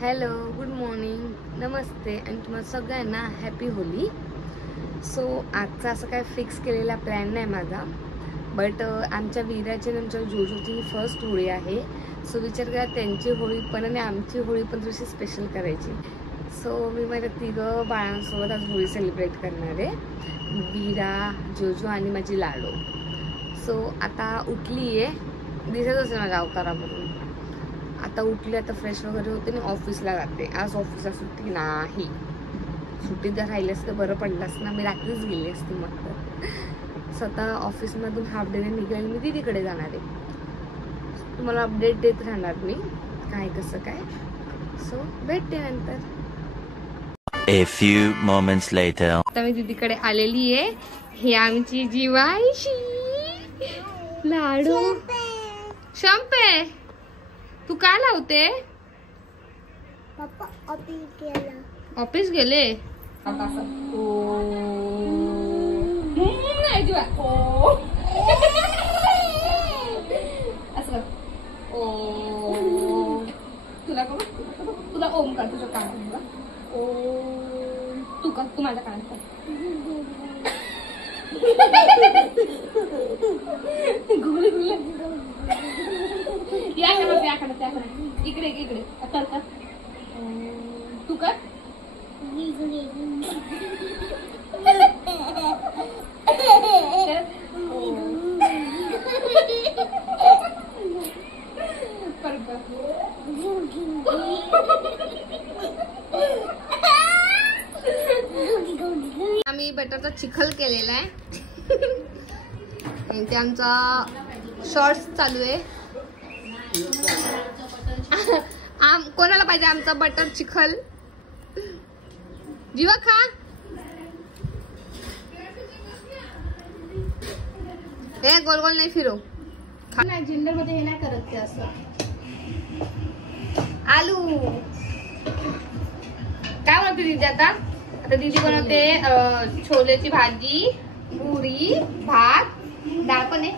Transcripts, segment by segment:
Hello, good morning, नमस्ते आणि तुम्हाला सगळ्यांना हॅपी होली. सो आजचा असं काय फिक्स केलेला प्लॅन नाही माझा, बट आमच्या वीराची आणि आमच्या जोजोची ही फर्स्ट होळी आहे. सो विचार करा त्यांची होळी पण आणि आमची होळी पण थोडीशी स्पेशल करायची. सो मी माझ्या तिघं बाळांसोबत आज होळी सेलिब्रेट करणार आहे, वीरा, जोजो आणि माझी लाडो. सो आता उठली आहे, दिसत असेल माझ्या अवतारामधून. आता उठली, आता फ्रेश वगैरे होते आणि ऑफिसला जाते. आज ऑफिसला सुट्टी नाही. सुट्टी जर राहिली असतं बरं पडलं असतं ना, मी रात्रीच गेली असती. मग स्वतः ऑफिसमधून हाफ डेने निघेल, मी दीदीकडे जाणार आहे. तुम्हाला अपडेट देत राहणार मी काय कसं काय. सो भेटते नंतर. A few moments later. आता मी दीदीकडे आलेली आहे. ही आमची जीवाईशी लाडू शंपे. तू काय लावते? पप्पा ऑफिस गेले. तुला करू, तुला ओम कर तुझ्या कानात. ओम तू कर, तू माझ्या कानात कर. इकडे इकडे कर कर. तू कर. आम्ही बटरचा चिखल केलेला आहे आणि ते आमचा शॉर्ट्स चालू आहे. कोणाला पाहिजे आमचा बटर चिखल? जीवा खा. हे गोल गोल नाही फिरव. नाही, जिंदर मध्ये हे नाही करत ते असं. आलू काय बनवते दीदी आता? आता दीदी बनवते छोलेची भाजी, पुरी, भात, डाळ पण आहे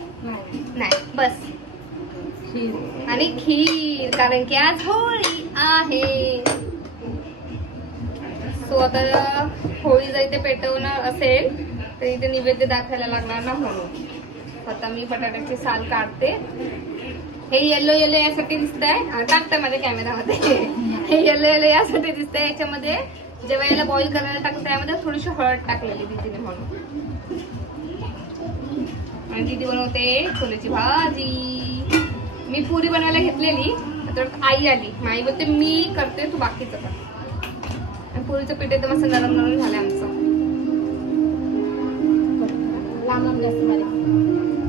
नाही बस, आणि खीर, कारण की आज होळी आहे. सो आता होळी जर इथे पेटवणार असेल तर इथे नैवेद्य दाखवायला लागणार ना, म्हणून आता मी बटाट्याची साल काढते. हे येलो येलो यासाठी दिसतंय, टाकतंय माझ्या कॅमेरामध्ये. हे येलो येलो यासाठी दिसतंय. याच्यामध्ये जेव्हा याला बॉईल करायला टाकलं त्यामध्ये थोडीशी हळद टाकलेली दीदीने म्हणून. आणि दीदी बनवते छोलेची भाजी. मी पुरी बनवायला घेतलेली तर आई आली. आई बोलते मी करते, तू बाकीचं कर. आणि पुरीचं पीठ एकदम असं नरम नरम झालं आमचं.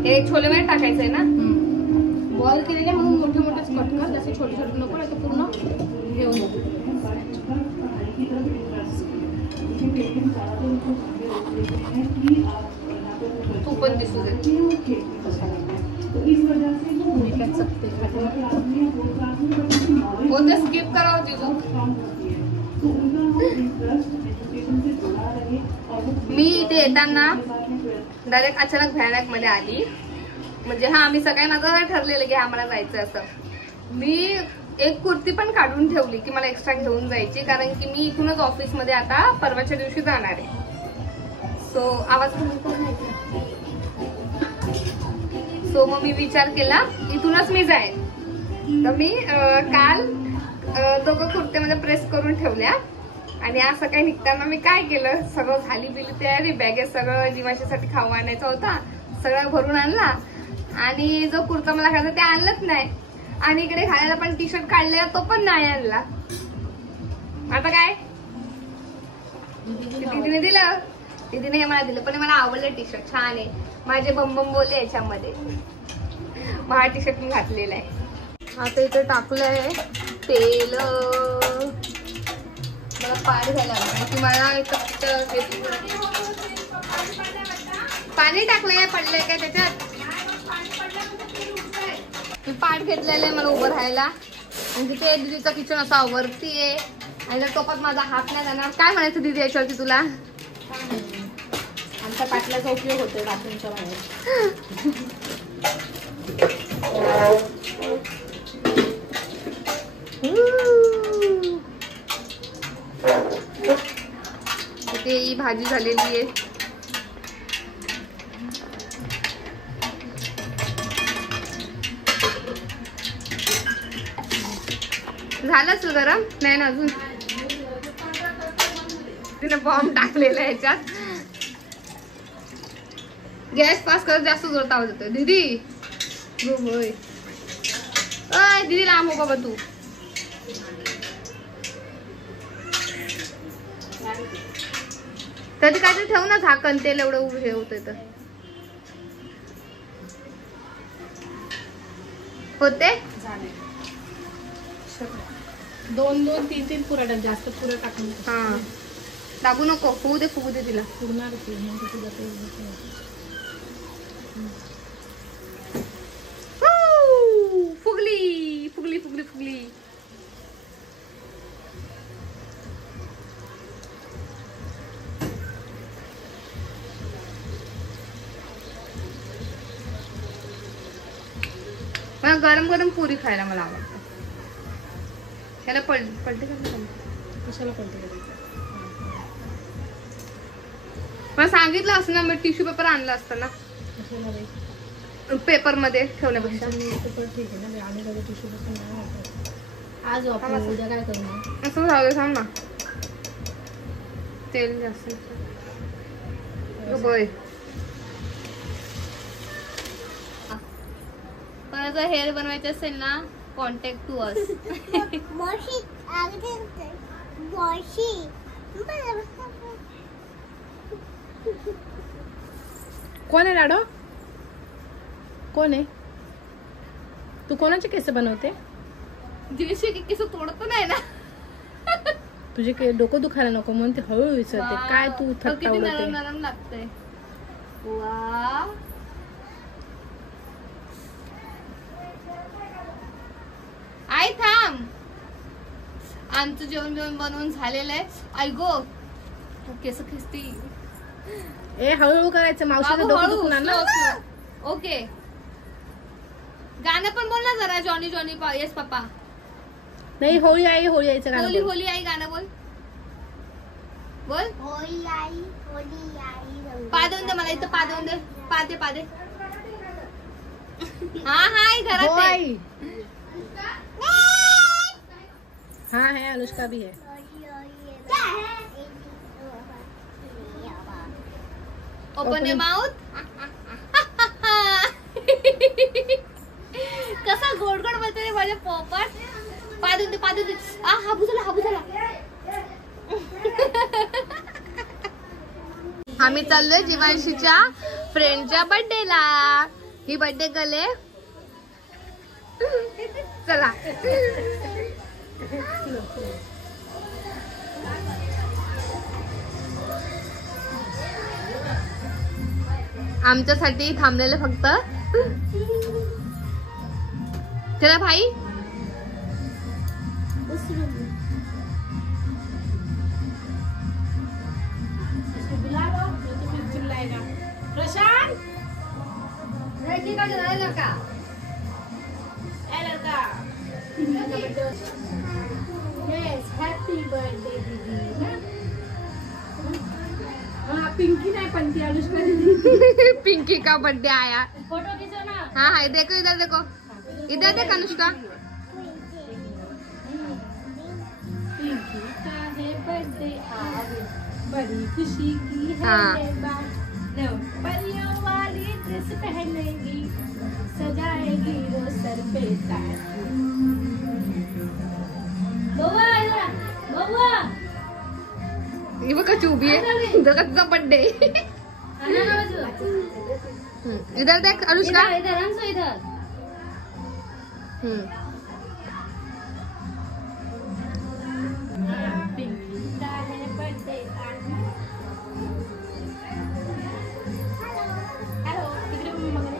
हे छोले मध्ये टाकायचंय ना, बॉईल केलेले म्हणून मोठे मोठेच कट कर, जसे छोटे छोटे नको नाही तर पूर्ण घेऊन जातो. तू पण दिसू दे. होते स्किप करा होती तू. मी इथे येताना डायरेक्ट अचानक भयानक मध्ये आली. म्हणजे आम्ही सगळ्यांना जर ठरलेलं की आम्हाला जायचं असं. मी एक कुर्ती पण काढून ठेवली की मला एक्स्ट्रा घेऊन जायची, कारण की मी इथूनच ऑफिस मध्ये आता परवाच्या दिवशी जाणार आहे. सो आवाज सो मग मी विचार केला इथूनच मी जाईन. तर मी काल दोघं कुर्त्यामध्ये प्रेस करून ठेवल्या. आणि आज सकाळी निघताना मी काय केलं, सगळं झाली बिली तयारी, बॅगेत सगळं जीवाशीसाठी खाऊ आणायचा होता, सगळं भरून आणला. आणि जो कुर्ता मला घालायचा ते आणलंच नाही. आणि इकडे घालायला पण टी शर्ट काढलेला तो पण नाही आणला. आता काय दीदीने दिलं, दीदीने हे मला दिलं. पण मला आवडलं टी शर्ट, छान आहे. माझे बंबम बोलले याच्यामध्ये. मग हा टी शर्ट मी घातलेला आहे. आता इथे टाकलंय तेल. मला पाड झाला की मला पाणी टाकलंय, पडलंय काय त्याच्यात? मी पाठ घेतलेलं आहे मला उभं राहायला. आणि तिथे दीदीचं किचन असं वरती आहे आणि त्या टोपात माझा हात नाही जाणार. काय म्हणायचं दीदी याच्यावरती तुला? आमच्या पाटल्याचा उपयोग होतो बाथरूमच्या बाहेर. ही भाजी झालेली आहे. झालं असेल गरम? नाही ना अजून. तिने बॉम्ब टाकलेला आहे याच्यात. गॅस पास करत जास्त जोरात आवाज येतोय. दीदी होय अय दीदी लांब हो बाबा तू. त्याची काहीतरी ठेव ना झाकण, तेल एवढं उभे हे होतंय तर होते. 2-2, 3-3 पुरा टाक. जास्त पुरा टाकून हा टाकू नको. फुगू दे तिला. फुगणार फुगली फुगली फुगली फुगली. मला गरम गरम पुरी खायला मला आवडतं. त्याला पलटे कशाला पलटे मला सांगितलं असं ना, मी टिश्यू पेपर आणला असता ना पेपर मध्ये ठेवण्यापेक्षा. ठीक आहे ना. आम्ही कधी टिश्यू पेपर नाही वापरत. आज वापरू, उद्या काय करू? असं झालं सांग ना. तेल जास्त बय. मला जर हेअर बनवायचे असेल ना, कॉन्टॅक्ट टू अस. कोण आहे लाडो? कोण आहे? तू कोणाचे केस बनवते? जिनिसचे केस तोडत नाही ना. तुझे डोकं दुखायला नको म्हणून ते हळू विचारते. काय तू थट्टा उडवते? नरम लागतंय. वा आई थांब. आमचं जेवण बनवून झालेलं आहे. आई गो केस खिसती. ए हळूहळू करायचं. मावशीचं डोकं दुखणार ना. ओके गाणं पण बोल ना जरा. Johnny Johnny yes papa. नाही होळी आई, होळी आईचं गाणं होली बोल. होली आई गाणं बोल. बोल होळी आई, होळी आई. पा देऊन दे मला. इथं पा देऊन दे. पादे हा हाय घरात हो आहे. आई. हाँ है, अनुष्का भी है. Open your mouth. कसा गोड गोड बोलतो रे माझ्या पोपट. पादून दे. हाबू झाला. आम्ही चाललोय जीवांशीच्या फ्रेंडच्या बर्थडेला. ही बर्थडे गले. चला आमच्यासाठी थांबलेले फक्त. चला भाई. प्रशांत हैप्पी बर्थडे दीदी. हाँ पिंकी नहीं बनती, अनुष्का दीदी. पिंकी का बर्थडे आया. फोटो खींचो ना. हाँ हाँ देखो इधर देखो. इधर देख अनुष्का. पिंकी का है बर्थडे आज, बड़ी खुशी की है हाँ. ये बात. लो परियों वाली ड्रेस पहनेगी, सजाएगी वो सर पे ताज. बबुआ इधर बबुआ. ही बघा चुबी आहे. जगाचा बर्थडे. इधर देख अनुष्का. इधर हंसो इधर. पिंकी का है बर्थडे आज. हेलो तिकडे मम्मा कडे.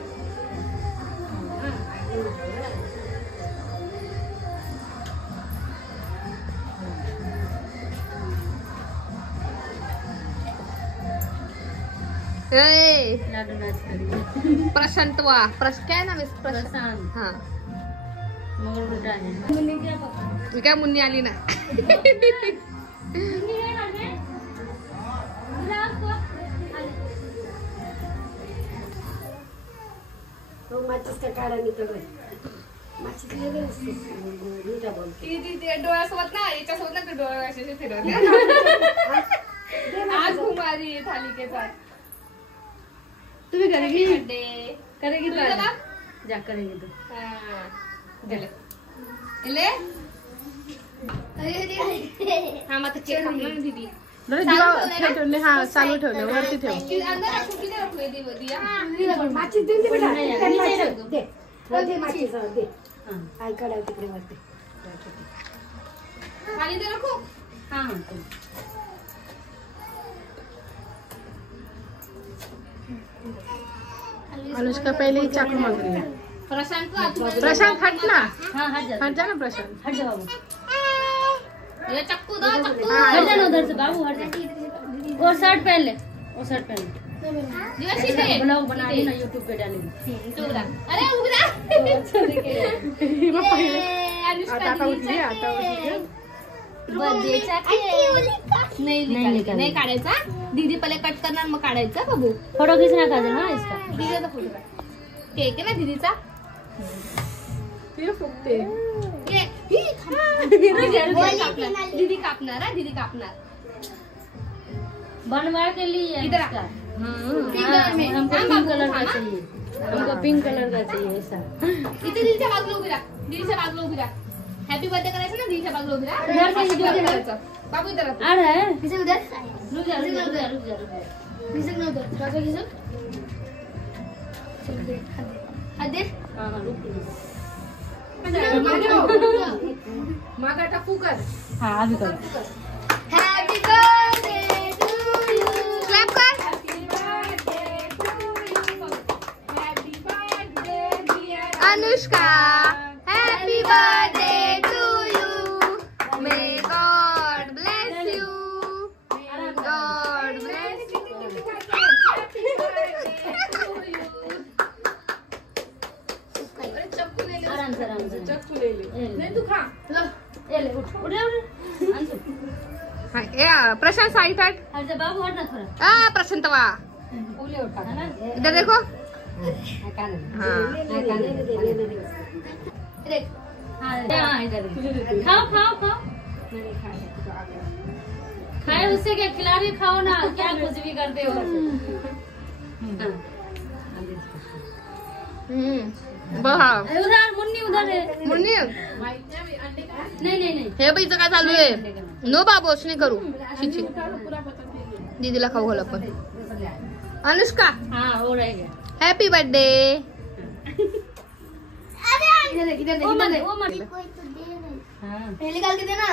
प्रशांत वा काय नाव आहे प्रशांत. हा मी काय मुन्नी आली ना. तो माचीस का काढा निघतो माचीस लेले असते डोळ्यासोबत ना याच्यासोबत ना डोळे असे फिरवते आज कुमारी थाली के साथ तुम्ही करेगी बर्थडे करेगी तुम्ही करा? जा करेगी तो ले हा मग चेक करणार दीदी ठेवले हा चालू ठेवले वरती ठेव अंदर रखो किधर रखो ये दिया माचीस दे बेटा दे माचीस दे आई काढा तिकडे वरती थाली दे रखो हां अनुष्का पहले ही चाकू मांग रही है प्रशांत को आतमध्ये प्रशांत हट ना हट जा ना प्रशांत हट जा बाबू ये चक्कू दो चक्कू हट जा ना उधर से बाबू हट जा और शर्ट पहन ले और शर्ट पहन ले दिवशी दे ब्लॉग बना ली ना YouTube पे डालेंगे तू उघडा अरे उघडा आता का उठली आता उठली बर्थडेचा नाही काढायचा दीदी पहिले कट करणार मग काढायचा बाबू फोटो खींचना काजल हाँ इसका दीदीचा फोटो केक आहे ना दीदीचा ते फुकते ये दीदी कापणार हा दीदी कापणार बनवा के लिए इधर इसका हमको पिंक कलर का चाहिए हमको पिंक कलर का चाहिए ऐसा इथे दीदीच्या बाजूला उभी राहा दीदीच्या बाजूला उभी राहा हॅपी बर्थडे करायचं ना दीदीच्या बाजूला उभी राहा इधर से असं इधर करायचं. बाबू इधर राहा. आ रहा है किसे उधर रुक जा रुक जा रुक जा रुक जा किसे ना उधर थोड़ा सा किसे हाथ दे हाँ हाँ रुक मागा टाकू कर हाँ अभी कर happy birthday to you clap कर happy birthday dear Anushka happy birthday to you may God bless you God bless आराम से चक्कू ले ले नहीं तू खा ये ले उठ उठ उठ अंशु प्रशांत साइड हट हट जा बाबू हट ना थोड़ा प्रशांत वा उले उठा है ना इधर देखो कान हाँ हाँ इधर खाओ खाओ खाओ खाए उससे क्या खिला रही खाओ ना क्या कुछ भी करते हो बहा उधर मुन्नी उधर है मुन्नी नहीं नहीं नहीं हे बाईचं काय चालू आहे नो बाबोस नाही करू शिची दीदीला खाऊ घाल आपण अनुष्का हाँ हो रहेगा हॅपी बर्थडे वो मत वो मत कोई तो दे नहीं हाँ पहले निकाल के देना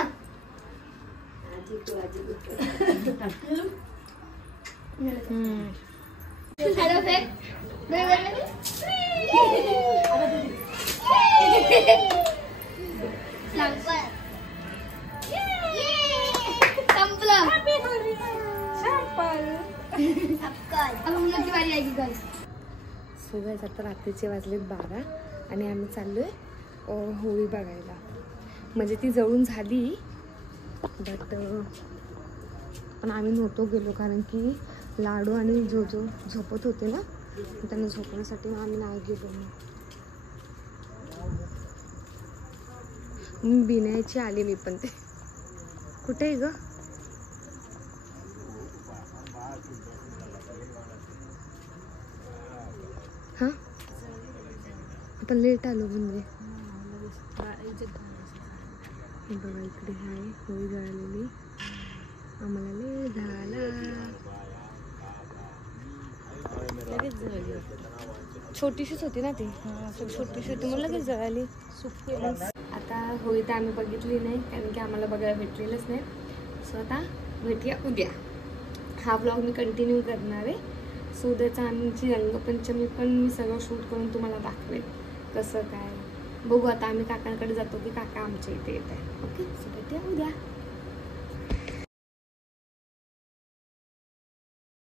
हेलो फेक संपलं अब हम लोग की बारी आएगी गाइस सो गाइस आता रात्रीचे वाजलेत 12 आणि आम्ही चाललोय होळी बघायला म्हणजे ती जळून झाली बट पण आम्ही नव्हतो गेलो कारण की लाडू आणि जोजो झोपत होते ना त्यांना झोपण्यासाठी आम्ही नाही गेलो मी बिनायची आली मी पण ते कुठे आहे ग हां आपण लेट आलो म्हणजे बघा इकडे आहे होळी जळालेली आम्हाला लेट झाला छोटीशीच होती ना ती छोटीशी होती मग लगेच जळाली आता होळी तर आम्ही बघितली नाही कारण की आम्हाला बघायला भेटलेलंच नाही सो आता भेटूया उद्या हा ब्लॉग मी कंटिन्यू करणार आहे सो उद्याचा आमची रंगपंचमी पण मी सगळं शूट करून तुम्हाला दाखवेल कसं काय बघू आता आम्ही काकांकडे जातो की काका आमच्या इथे येत आहे ओके सो भेटूया उद्या